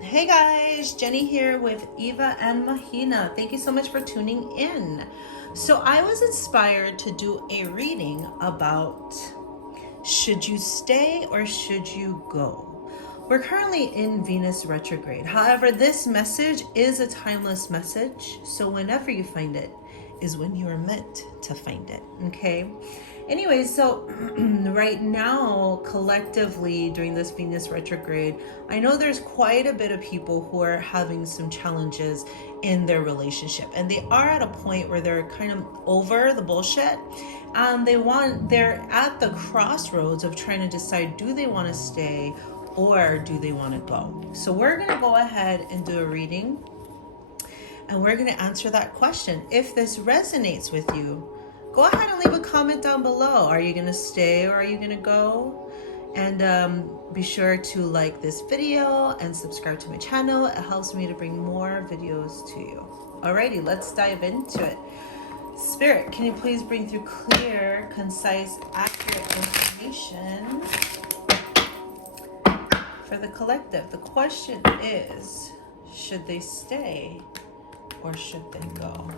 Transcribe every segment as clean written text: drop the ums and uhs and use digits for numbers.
Hey guys, Jenny here with Eva and Mahina. Thank you so much for tuning in. So I was inspired to do a reading about should you stay or should you go? We're currently in Venus retrograde. However, this message is a timeless message. So whenever you find it is when you are meant to find it. Okay. Anyway, so right now, collectively during this Venus retrograde, I know there's quite a bit of people who are having some challenges in their relationship, and they are at a point where they're kind of over the bullshit. They're at the crossroads of trying to decide, do they want to stay or do they want to go? So we're going to go ahead and do a reading, and we're going to answer that question. If this resonates with you, go ahead and leave a comment down below. Are you going to stay or are you going to go? And be sure to like this video and subscribe to my channel. It helps me to bring more videos to you. Alrighty, let's dive into it. Spirit, can you please bring through clear, concise, accurate information for the collective? The question is, should they stay or should they go?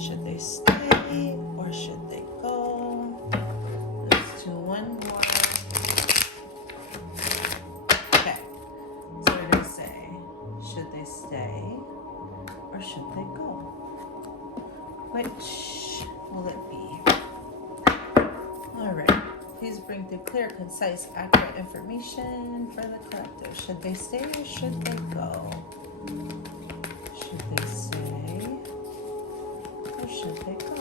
Should they stay or should they go? Let's do one more. Okay, so we're gonna say, should they stay or should they go? Which will it be? All right, please bring through clear, concise, accurate information for the collective. Should they stay or should they go? Should they stay? Or should they go?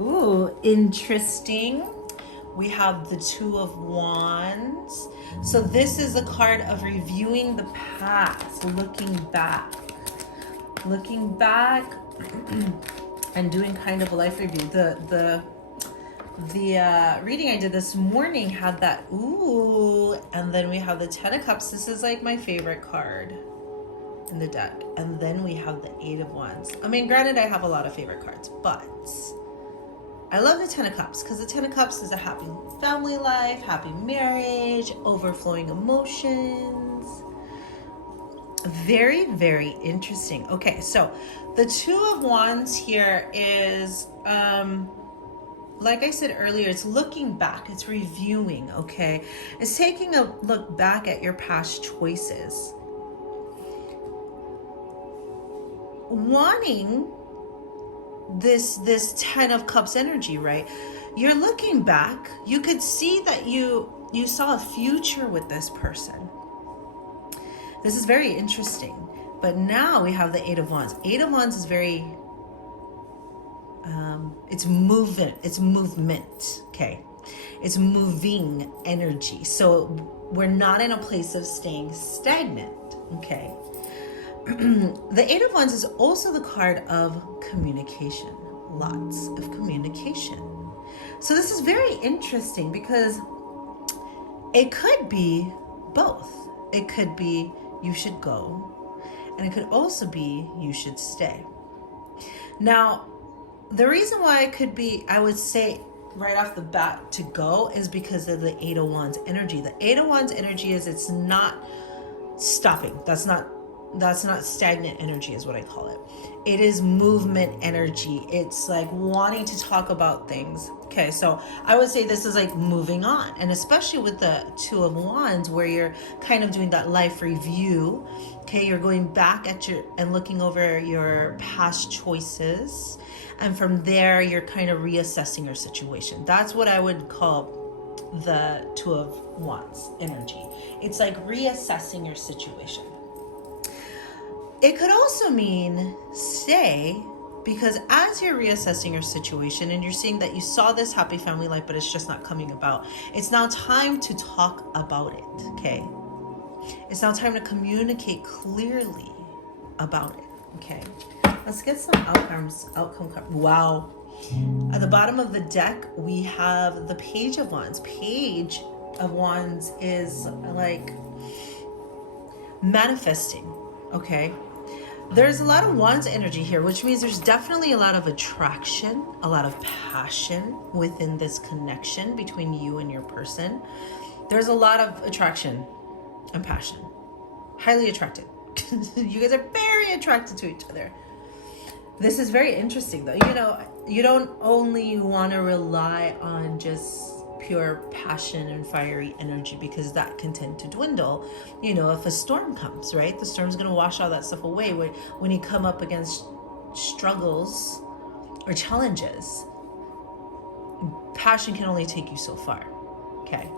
Ooh, interesting. We have the Two of Wands. So this is a card of reviewing the past, looking back. Looking back and doing kind of a life review. The reading I did this morning had that ooh, and then we have the Ten of Cups. This is like my favorite card in the deck. And then we have the Eight of Wands. I mean, granted, I have a lot of favorite cards, but I love the Ten of Cups because the Ten of Cups is a happy family life, happy marriage, overflowing emotions. Very, very interesting. Okay, so the Two of Wands here is, like I said earlier, it's looking back, it's reviewing, okay? It's taking a look back at your past choices. Wanting this Ten of Cups energy, right? You're looking back, you could see that you saw a future with this person. This is very interesting. But now we have the Eight of Wands. Eight of Wands is very it's movement, okay? It's moving energy. So we're not in a place of staying stagnant, okay? The Eight of Wands is also the card of communication. Lots of communication. So this is very interesting because it could be both. It could be you should go, and it could also be you should stay. Now, the reason why it could be, I would say right off the bat to go, is because of the Eight of Wands energy. The Eight of Wands energy is, it's not stopping. That's not stagnant energy is what I call it. It is movement energy. It's like wanting to talk about things. Okay, so I would say this is like moving on. And especially with the Two of Wands, where you're kind of doing that life review. Okay, you're going back at and looking over your past choices. And from there, you're kind of reassessing your situation. That's what I would call the Two of Wands energy. It's like reassessing your situation. It could also mean stay, because as you're reassessing your situation and you're seeing that you saw this happy family life, but it's just not coming about, it's now time to talk about it, okay? It's now time to communicate clearly about it, okay? Let's get some outcome cards. Wow. At the bottom of the deck, we have the Page of Wands. Page of Wands is like manifesting, okay? There's a lot of Wands energy here, which means there's definitely a lot of attraction, a lot of passion within this connection between you and your person. There's a lot of attraction and passion. Highly attracted. You guys are very attracted to each other. This is very interesting though. You know, you don't only want to rely on just pure passion and fiery energy, because that can tend to dwindle. You know, if a storm comes, right? The storm's going to wash all that stuff away. When you come up against struggles or challenges, passion can only take you so far. Okay.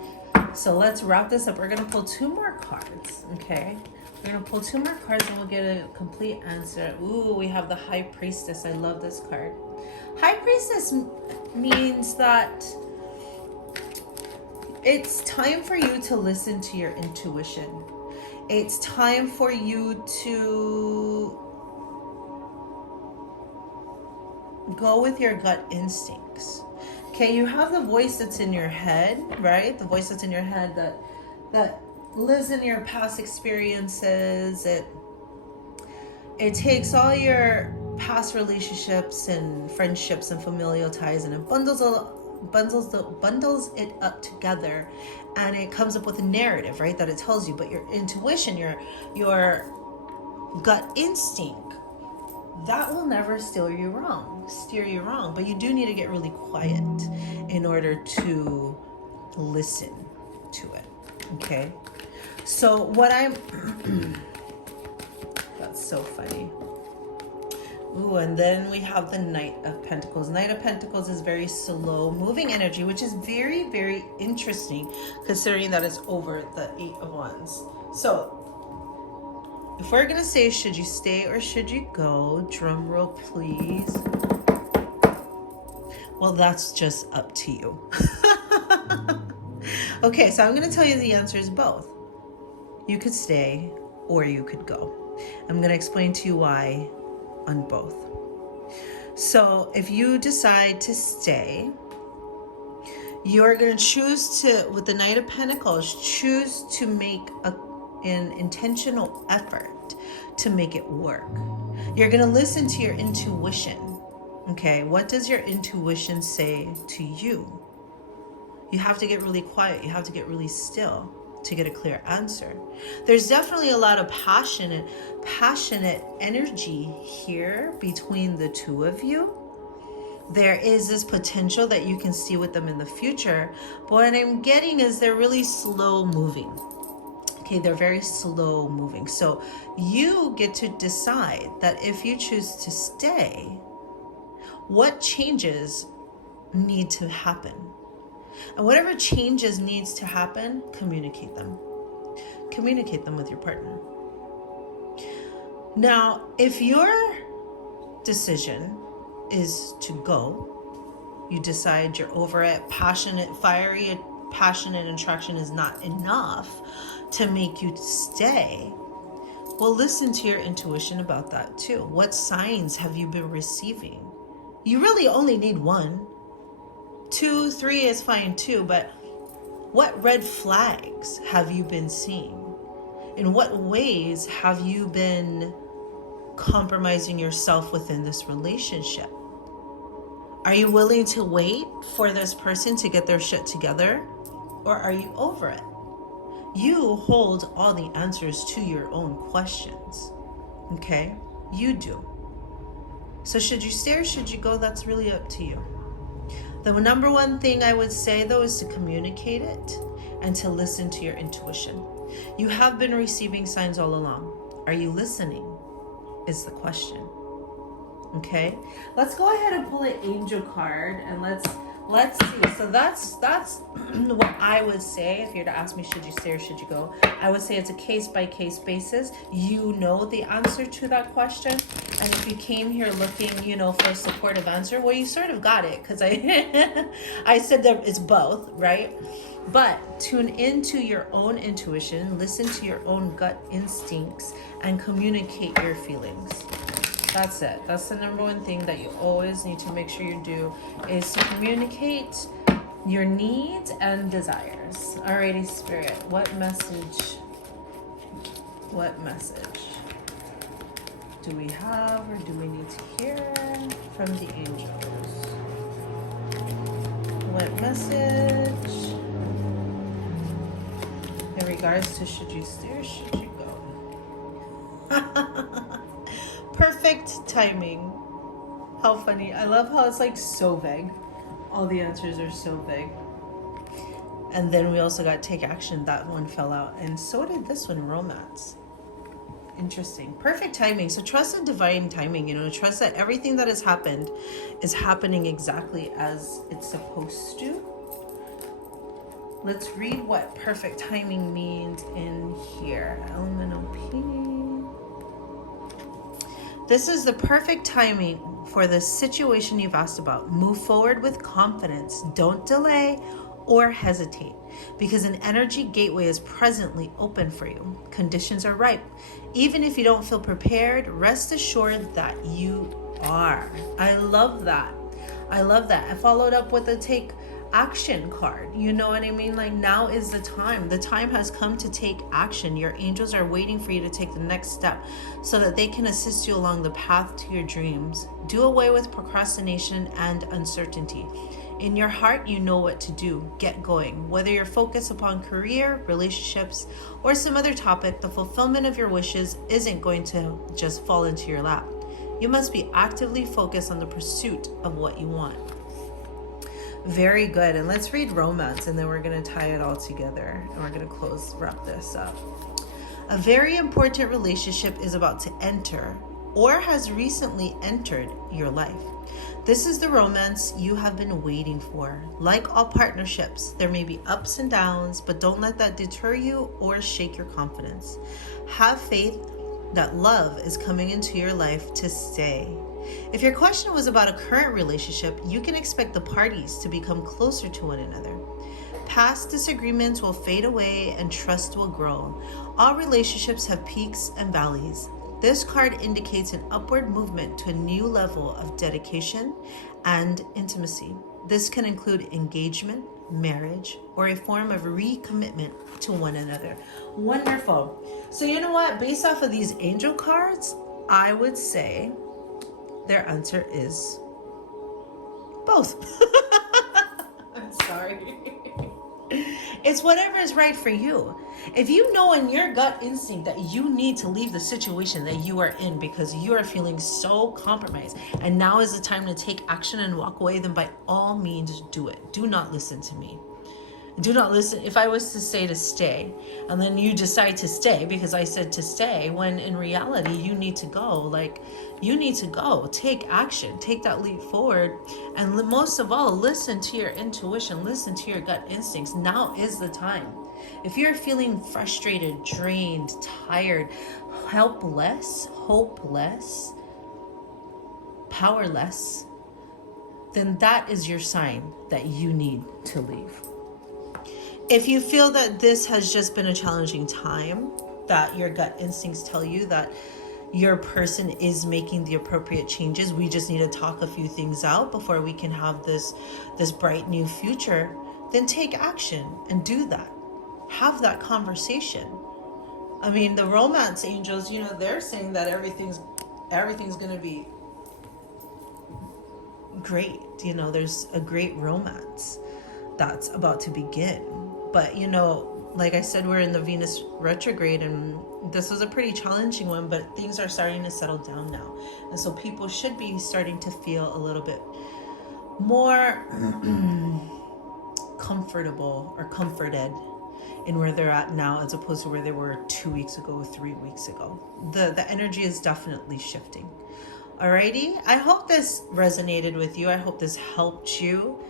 So let's wrap this up. We're going to pull 2 more cards. Okay. We're going to pull 2 more cards and we'll get a complete answer. Ooh, we have the High Priestess. I love this card. High Priestess means that it's time for you to listen to your intuition. It's time for you to go with your gut instincts. Okay, you have the voice that's in your head, right? The voice that's in your head that lives in your past experiences. It takes all your past relationships and friendships and familial ties, and it bundles it up together, and it comes up with a narrative, right, that it tells you. But your intuition, your gut instinct, that will never steer you wrong. But you do need to get really quiet in order to listen to it. Okay, so what I'm that's so funny. Ooh, and then we have the Knight of Pentacles. Knight of Pentacles is very slow moving energy, which is very, very interesting considering that it's over the 8 of Wands. So if we're gonna say, should you stay or should you go? Drum roll, please. Well, that's just up to you. Okay, so I'm gonna tell you the answer is both. You could stay or you could go. I'm gonna explain to you why on both. So if you decide to stay, you're going to choose to, with the Knight of Pentacles, choose to make an intentional effort to make it work. You're going to listen to your intuition. Okay, what does your intuition say to you? You have to get really quiet. You have to get really still to get a clear answer. There's definitely a lot of passionate energy here between the two of you. There is this potential that you can see with them in the future, but what I'm getting is they're really slow moving. Okay, they're very slow moving. So you get to decide that if you choose to stay, what changes need to happen. And whatever changes needs to happen, communicate them. Communicate them with your partner. Now, if your decision is to go, you decide you're over it, fiery passion and attraction is not enough to make you stay, well, listen to your intuition about that too. What signs have you been receiving? You really only need 1. 2, 3 is fine too, but what red flags have you been seeing? In what ways have you been compromising yourself within this relationship? Are you willing to wait for this person to get their shit together, or are you over it? You hold all the answers to your own questions. Okay? You do. So should you stay or should you go? That's really up to you. The number one thing I would say, though, is to communicate it and to listen to your intuition. You have been receiving signs all along. Are you listening? Is the question. Okay? Let's go ahead and pull an angel card and let's see. So that's what I would say if you're to ask me, should you stay or should you go? I would say it's a case-by-case basis. You know the answer to that question. And if you came here looking, for a supportive answer, well, you sort of got it, because I said that it's both, right? But tune into your own intuition, listen to your own gut instincts, and communicate your feelings. That's it. That's the number one thing that you always need to make sure you do, is to communicate your needs and desires. Alrighty, Spirit, what message do we have, or do we need to hear from the angels? What message regards to should you stay or should you go? Perfect timing. How funny. I love how it's like so vague. All the answers are so vague. And then we also got take action. That one fell out. And so did this one, romance. Interesting. Perfect timing. So trust in divine timing, you know, trust that everything that has happened is happening exactly as it's supposed to. Let's read what perfect timing means in here. Elemental P. This is the perfect timing for the situation you've asked about. Move forward with confidence. Don't delay or hesitate, because an energy gateway is presently open for you. Conditions are ripe. Even if you don't feel prepared, rest assured that you are. I love that. I love that. I followed up with a take action card. You know what I mean? Like, now is the time. The time has come to take action. Your angels are waiting for you to take the next step so that they can assist you along the path to your dreams. Do away with procrastination and uncertainty. In your heart, you know what to do. Get going. Whether you're focused upon career, relationships, or some other topic, the fulfillment of your wishes isn't going to just fall into your lap. You must be actively focused on the pursuit of what you want. Very good. And let's read romance, and then we're going to tie it all together, and we're going to wrap this up. A very important relationship is about to enter or has recently entered your life. This is the romance you have been waiting for. Like all partnerships, there may be ups and downs, but don't let that deter you or shake your confidence. Have faith that love is coming into your life to stay. If your question was about a current relationship, you can expect the parties to become closer to one another. Past disagreements will fade away and trust will grow. All relationships have peaks and valleys. This card indicates an upward movement to a new level of dedication and intimacy. This can include engagement, marriage, or a form of recommitment to one another. Wonderful. So you know what? Based off of these angel cards, I would say their answer is both. I'm sorry. It's whatever is right for you. If you know in your gut instinct that you need to leave the situation that you are in because you are feeling so compromised and now is the time to take action and walk away, then by all means do it. Do not listen to me. Do not listen. If I was to say to stay and then you decide to stay because I said to stay, when in reality you need to go, like you need to go, take action, take that leap forward. And most of all, listen to your intuition, listen to your gut instincts. Now is the time. If you're feeling frustrated, drained, tired, helpless, hopeless, powerless, then that is your sign that you need to leave. If you feel that this has just been a challenging time, that your gut instincts tell you that your person is making the appropriate changes, we just need to talk a few things out before we can have this bright new future, then take action and do that. Have that conversation. I mean, the romance angels, you know, they're saying that everything's going to be great. You know, there's a great romance that's about to begin. But, you know, like I said, we're in the Venus retrograde, and this was a pretty challenging one, but things are starting to settle down now. And so people should be starting to feel a little bit more comfortable or comforted in where they're at now as opposed to where they were 2 weeks ago or 3 weeks ago. The energy is definitely shifting. Alrighty, I hope this resonated with you. I hope this helped you.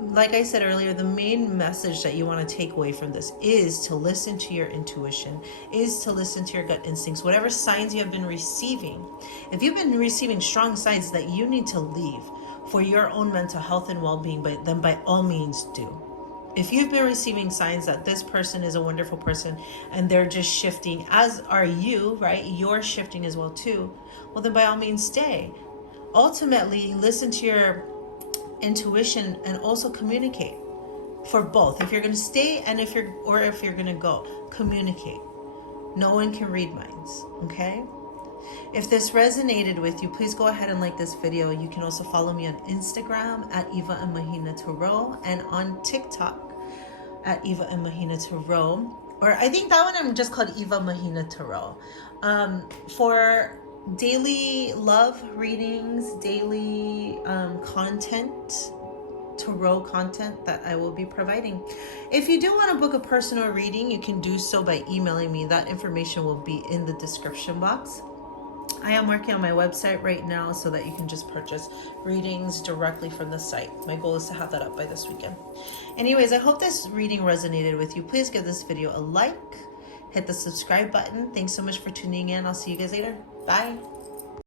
Like I said earlier, the main message that you want to take away from this is to listen to your intuition, is to listen to your gut instincts, whatever signs you have been receiving. If you've been receiving strong signs that you need to leave for your own mental health and well-being, then by all means do. If you've been receiving signs that this person is a wonderful person and they're just shifting, as are you, right? You're shifting as well too. Well, then by all means stay. Ultimately, listen to your intuition and also communicate for both. If you're going to stay and if you're going to go, communicate. No one can read minds, okay? If this resonated with you, please go ahead and like this video. You can also follow me on Instagram at Eva and Mahina Tarot, and on TikTok at Eva and Mahina Tarot. Or I think that one I'm just called Eva Mahina Tarot. For daily love readings, daily content, tarot content that I will be providing. If you do want to book a personal reading, you can do so by emailing me. That information will be in the description box. I am working on my website right now so that you can just purchase readings directly from the site. My goal is to have that up by this weekend. Anyways, I hope this reading resonated with you. Please give this video a like, hit the subscribe button. Thanks so much for tuning in. I'll see you guys later. Bye.